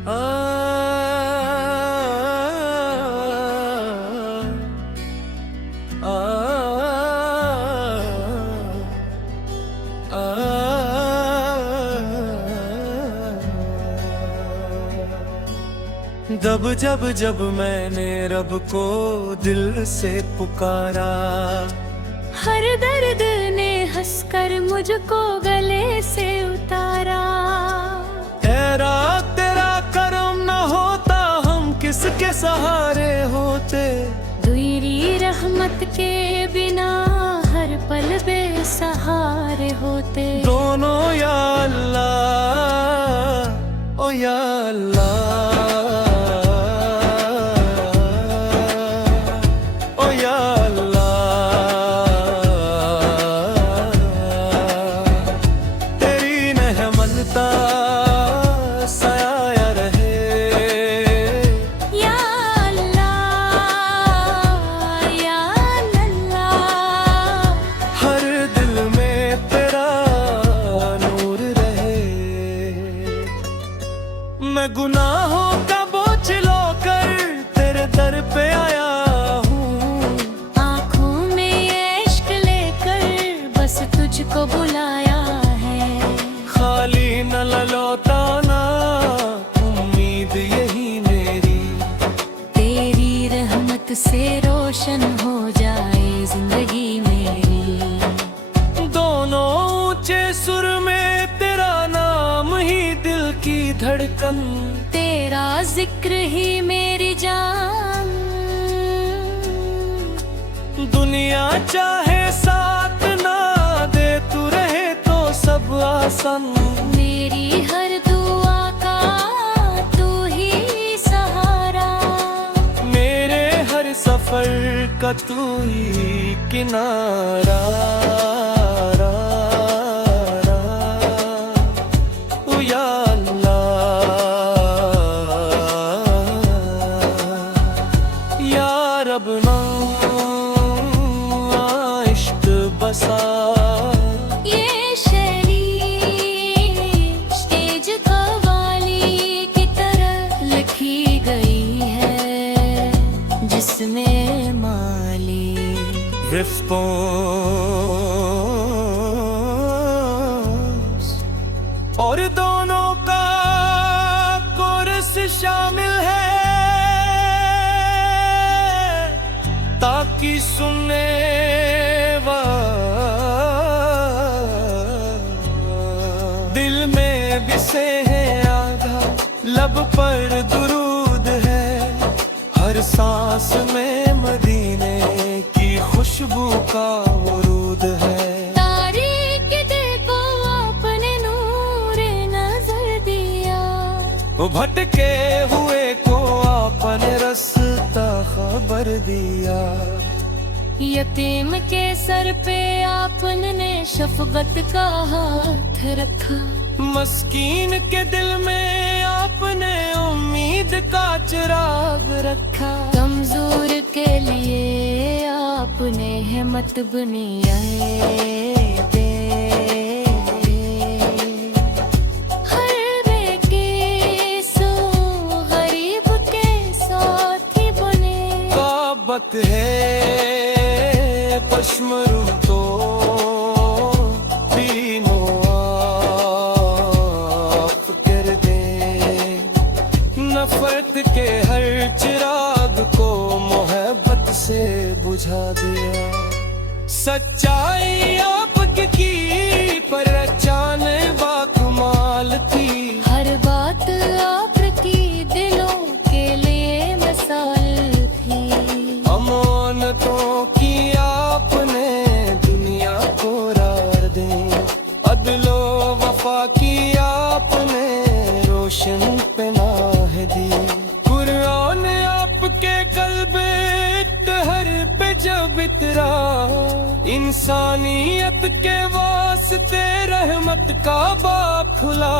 आ, आ, आ, जब जब जब मैंने रब को दिल से पुकारा, हर दर्द ने हंसकर मुझको गले से उतारा। तेरा तेरा करम न होता हम किसके सहारे होते। तेरी रहमत के बिना हर पल बेसहारे होते। दोनों या अल्लाह, ओ या अल्लाह, ओ या अल्लाह, तेरी रहमत साया रहे। या अल्लाह, या अल्लाह, हर दिल में तेरा नूर रहे। मैं गुनाहों का बोझ लेकर तेरे दर पे आया हूँ। आँखों में ये इश्क लेकर बस तुझको बुलाया है। खाली न लौटाना उम्मीद यही मेरी। तेरी रहमत से रोशन हो जाए जिंदगी मेरी। दोनों ऊंचे सुर में तेरा नाम ही दिल की धड़कन। तेरा जिक्र ही मेरी जान। दुनिया चाहे साथ ना दे तू रहे तो सब आसान। मेरी हर दुआ का तू ही सहारा। मेरे हर सफर का तू ही किनारा। ओ या अल्लाह, या रब ना इश्क बसा। ये शैली स्टेज कव्वाली की तरह लिखी गई है, जिसमें माली रिस्पॉन्स और दोनों का कोरस शामिल है, ताकि सुनने दिल में बिसे है आधा। लब पर दुरूद है, हर सांस में मदीने की खुशबू का वरूद है। तारीक दिल को आपने नूर नजर दिया। वो भटके हुए को आपने रास्ता खबर दिया। यतीम के सर पे आपने शफकत का हाथ रखा। मस्कीन के दिल में आपने उम्मीद का चिराग रखा। कमजोर के लिए आपने हिम्मत बुनियाए दे। हर बेकसो गरीब के साथी बने। काबत है पश्मरू तो तीनों आप कर दे। नफरत के हर चिराग को मोहब्बत से बुझा दिया। सच्चाई आपकी पहचान बाकमाल थी। हर बात आपकी दिलों के लिए मिसाल थी। अमानतों की आपने दुनिया को रार दे। अदलो वफा की आपने रोशन पनाह दी। कुरान आपके कल्बे हर पे जब इतरा। इंसानियत के वास्ते रहमत का बाब खुला।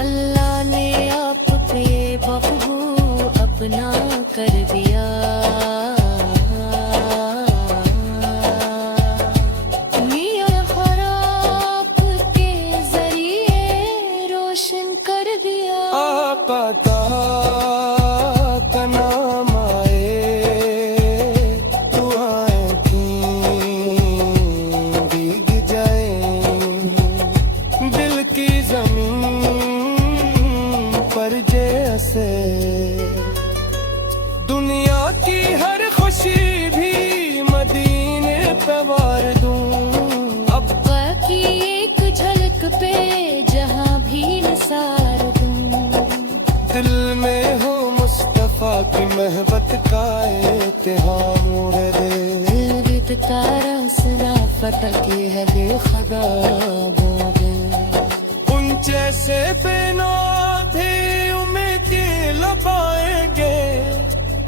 अल्लाह ने आप पे बहू अपना कर दिया। मियां खराब के जरिए रोशन कर कर दिया। आपा का नाम आए तू आए थी भीग जाए दिल की जमीन पर जैसे दुनिया की हर खुशी भी मदीने पे वार दूं अब्बा की एक झलक पे जहाँ भी निसार दूं। दिल में हो मुस्तफा की महबत का इत्तेहाम दे दिल तारा सना फतह की है बेखुदा बोले। ऊंचे से बिना भी उम्मीद लगाएंगे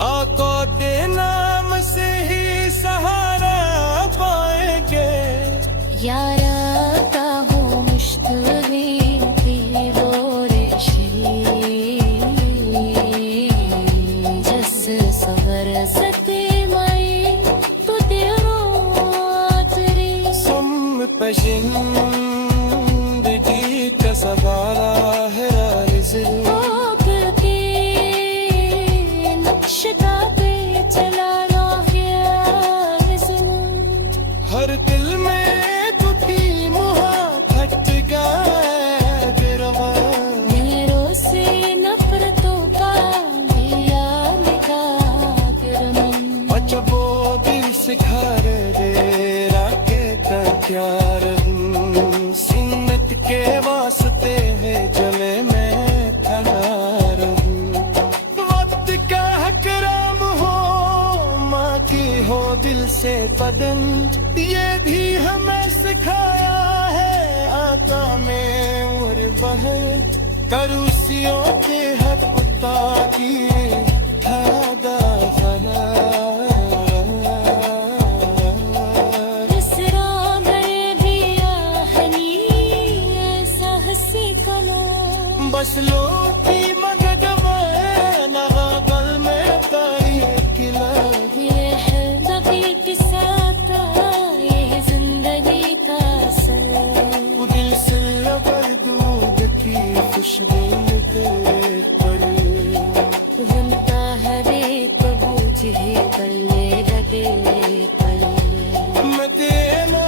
आका के नाम से ही सहारा पाएंगे। यारा का हो मुश्तरी जस सवर सते मई तू तेरो तेरी सुम पे जिंदगी का सवारा है रिज़्क़ के नक्शा पे चलाना गया हर दिल में तू थी मुहाबत गए गिरवा मेरों से नफरतों का दिया निका गिरमन। बचबो दिल सिखा दे राके तैयार सिन्नत के वास्ते है जले में खड़ा रहूं वक्त का हकराम हो माँ की हो दिल से बदन ये भी हमें सिखाया है आका में और बहन करूसियों के हक की थादा फना इसरा गए भी आहनी ऐसा हंसी कलम बस लोटी मगद में नगा गल में तारी किला ये है दकीक साथ ये जिंदगी का असर। दिल से लबर दूध की खुशबू निकले पड़े घूमता हर एक बूझ ही गले लगे पड़े। मैं तेना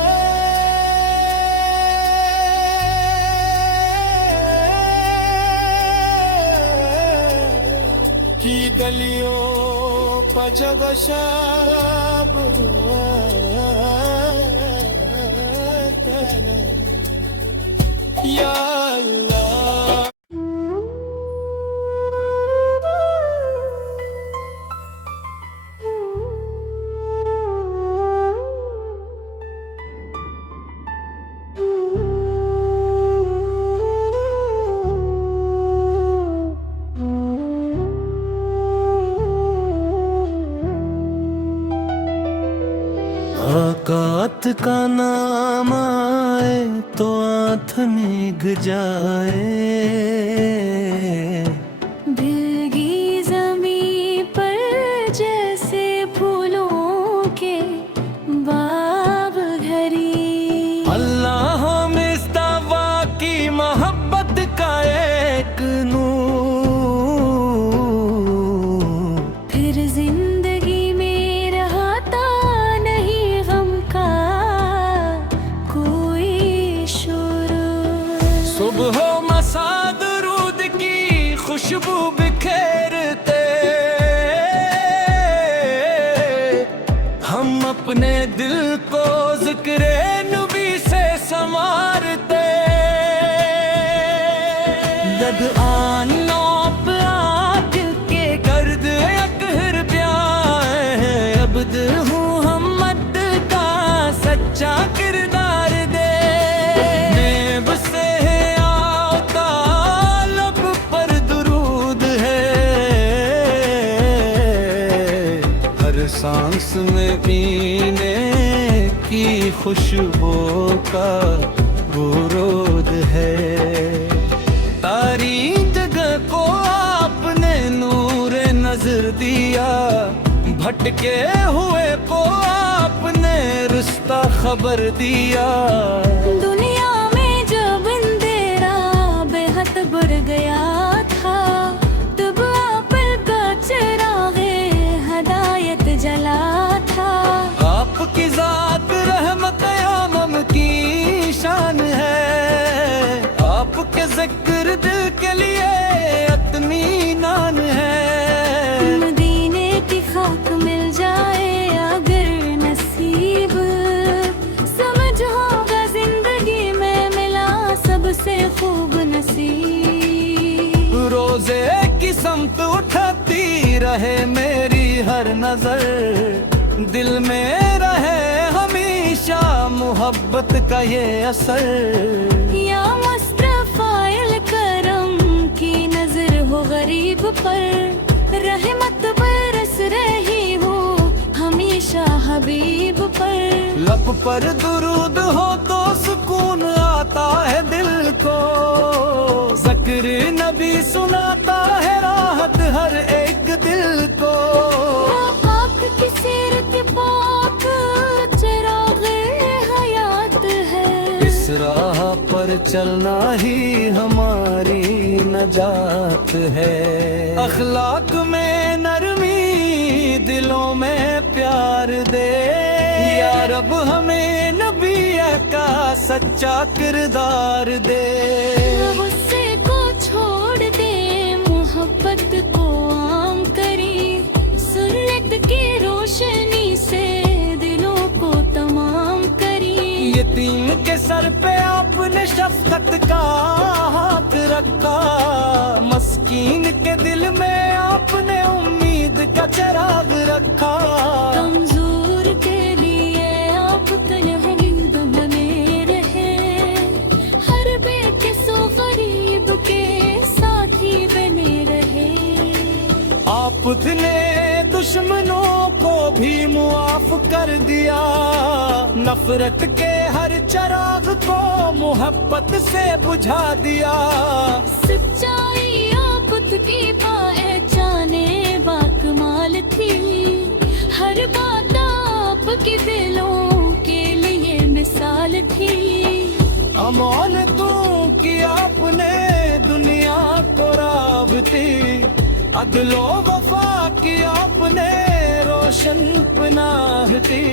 की गलियों पर जब शाब या अल्लाह औकात का नाम आए तो आँख निग जाए भीगी ज़मीं पर जैसे फूलों के बाब घरी। अल्लाह में इस्तावा की मोहब्बत का एक नूर फिर जिंदगी में रहता नहीं गम का कोई शुरू। सुबह मसा दुरूद की खुशबू बिखेरते हम अपने दिल को जिक्रे नबी से संवारते दद आनो प्याग के गर्द अकहर प्यार अब्द हूँ हमद का सच्चा किरदार दे नेब से आता लब पर दुरूद है हर सांस में पीने की खुशबू का बुरूद है तारी जगह को आपने नूर नजर दिया भटके हुए को आपने रास्ता खबर दिया दुनिया में जब अंधेरा बेहद बढ़ गया दिल के लिए इतनी नान है। मदीने की खाक मिल जाए अगर नसीब, समझ होगा जिंदगी में मिला सबसे खूब नसीब। रोजे की समत उठाती रहे मेरी हर नजर, दिल में रहे हमेशा मोहब्बत का ये असर। या मुस्तफाइल करम की नजर हो गरीब पर, रहमत बरस रही हो हमेशा हबीब पर। लब पर दुरूद हो तो सुकून आता है दिल को, ज़िक्र नबी सुनाता है राहत हर एक दिल को। पाक की सीरत पाक चिराग हयात है, इस राह पर चलना ही हमारी नजात है। अखलाक में नरमी दिलों में प्यार दे, या रब हमें नबी का सच्चा किरदार दे। गुस्से को छोड़ दे मोहब्बत को आम करी, सुन्नत की रोशनी से दिलों को तमाम करी। यतीम के सर पे आपने शफकत का हाथ रखा, मस्कीन के दिल में आपने उम्मीद का चिराग रखा। कमजोर के लिए आप तन्हाई बने रहे, हर बेकसो गरीब के साथी बने रहे। आपने दुश्मनों को भी मुआफ कर दिया, नफरत के हर चिराग को मोहब्बत से बुझा दिया। सच्चाई आप की पहचाने बाकमाल थी, हर बात आपके दिलों के लिए मिसाल थी। अमोल तू कि आपने दुनिया को राबती, अदलो वफा की आपने रोशन पनाहती।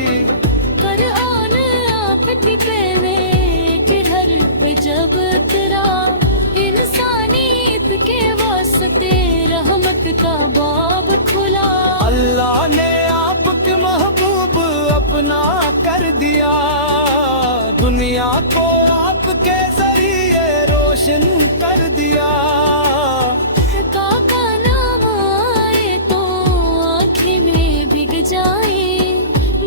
कुरान आपकी पहने किधर पे जब तेरा, इंसानियत के वास्ते रहमत का बाब खुला। अल्लाह ने आपके महबूब अपना कर दिया, दुनिया को आपके जरिए रोशन कर दिया। काका नाम आए तो आँखें में भीग जाए,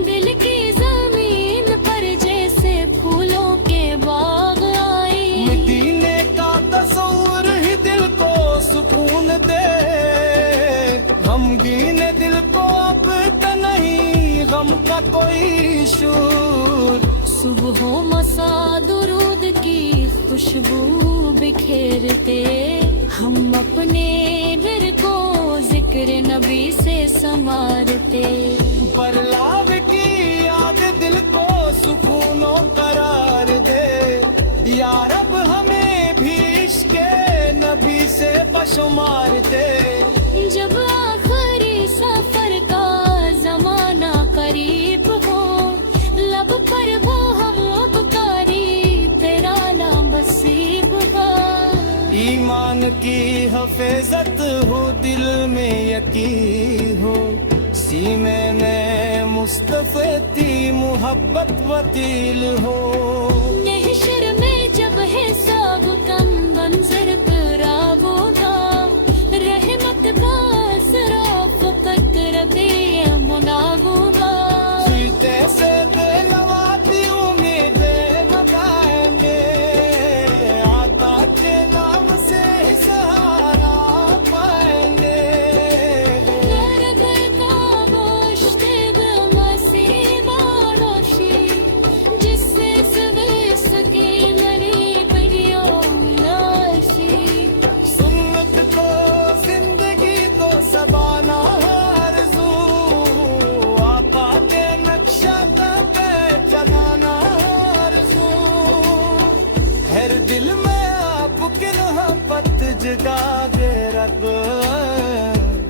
दिल की जमीन पर जैसे फूलों के बाग आए। मदीने का तस्वीर ही दिल को सुकून दे, गमगीन दिल को अब नहीं गम का कोई शूर। सुबह मसा दुरूद की खुशबू बिखेरते, हम अपने दिल को जिक्र नबी से संवारते। बरलाव की याद दिल को सुकूनों करार दे, या रब हमें भी इश्क़े नबी से बशुमार दे। जब आखिरी सफर का जमाना करीब हो, लब पर वो हम पुकारी तेरा नाम नसीब हो। ईमान की हफाजत हो दिल में यकीन हो, सीने में मुस्तफ़ा की मोहब्बत वतील हो। नेहशर में जब हिसाब कम मंजर खराब होगा, रहमत का असराफ कतरते मुनाब होगा। सीते से दिलवाती उम्मीदें लगाएंगे, आता के नाम से सहारा पाएंगे। जिससे सब सके लड़ी परियों जगा दे रब,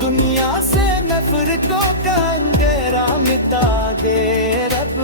दुनिया से नफरतों का अंधेरा मिटा दे रब।